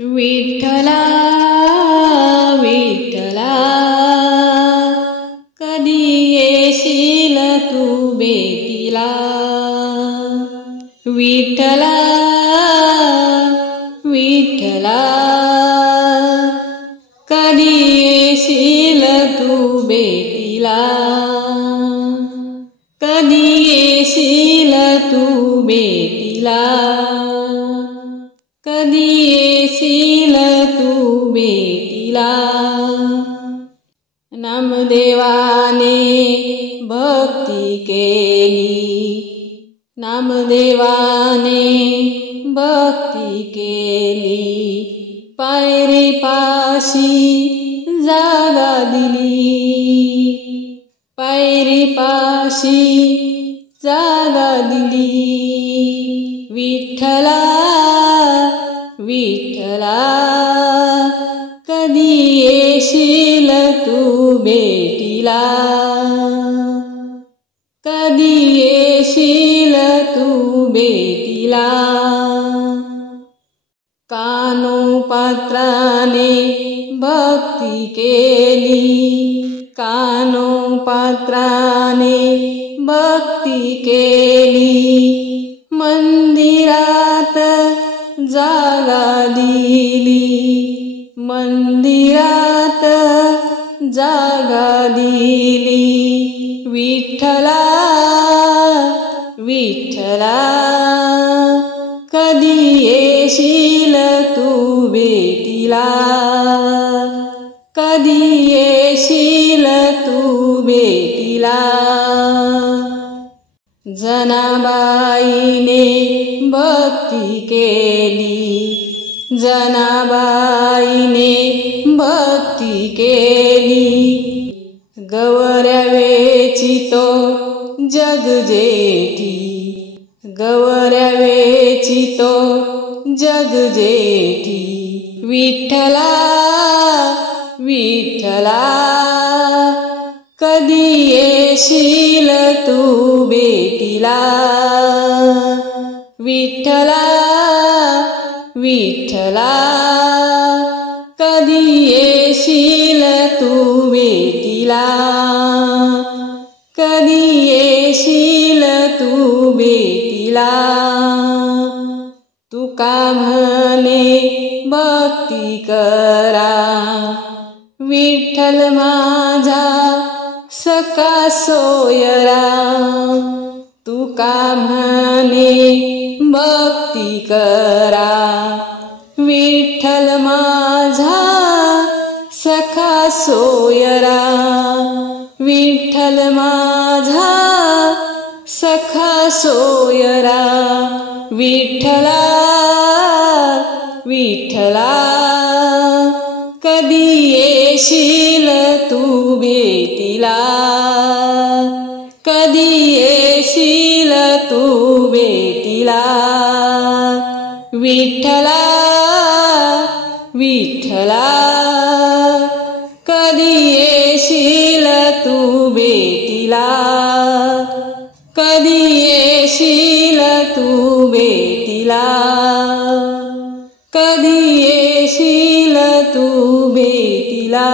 विठ्ठला विठ्ठला कधी येशील तू भेटीला। विठ्ठला विठ्ठला कधी येशील तू भेटीला। कधी येशील तू भेटीला। कधी येशील तू भेटीला। नामदेवाने भक्ती केली। नामदेवाने भक्ती केली। पायरीपाशी जागा दिली। पायरीपाशी जागा दिली। विठ्ठला विठ्ठला कधी येशील तू भेटीला। कधी येशील तू भेटीला। कानोपात्राने भक्ती केली। कानोपात्राने भक्ती केली। मंदिरात जागा दिली। मंदिरात जागा दिली। विठ्ठला विठ्ठला कधी येशील तू भेटीला। कधी येशील तू भेटीला। जनाबाईने भक्ती केली। जनाबाईने भक्ती केली। गवऱ्या वेचितो जग जेठी। गवऱ्या वेचितो जग जेठी। विठ्ठला विठ्ठला कधी येशील तू भेटीला। विठ्ठला विठ्ठला कधी येशील तू भेटीला। कधी येशील तू भेटीला। तुका म्हणे भक्ती करा। विठ्ठल माझा सखा सोयरा। तुका म्हणे भक्ती करा। विठ्ठल माझा सखा सोयरा। विठ्ठल माझा सखा सोयरा। विठ्ठला विठ्ठला कधी येशील तू भेटीला। कधी येशील तू भेटीला। विठ्ठला विठ्ठला कधी येशील तू भेटीला। कधी येशील तू भेटीला। कधी येशील तू भेटीला।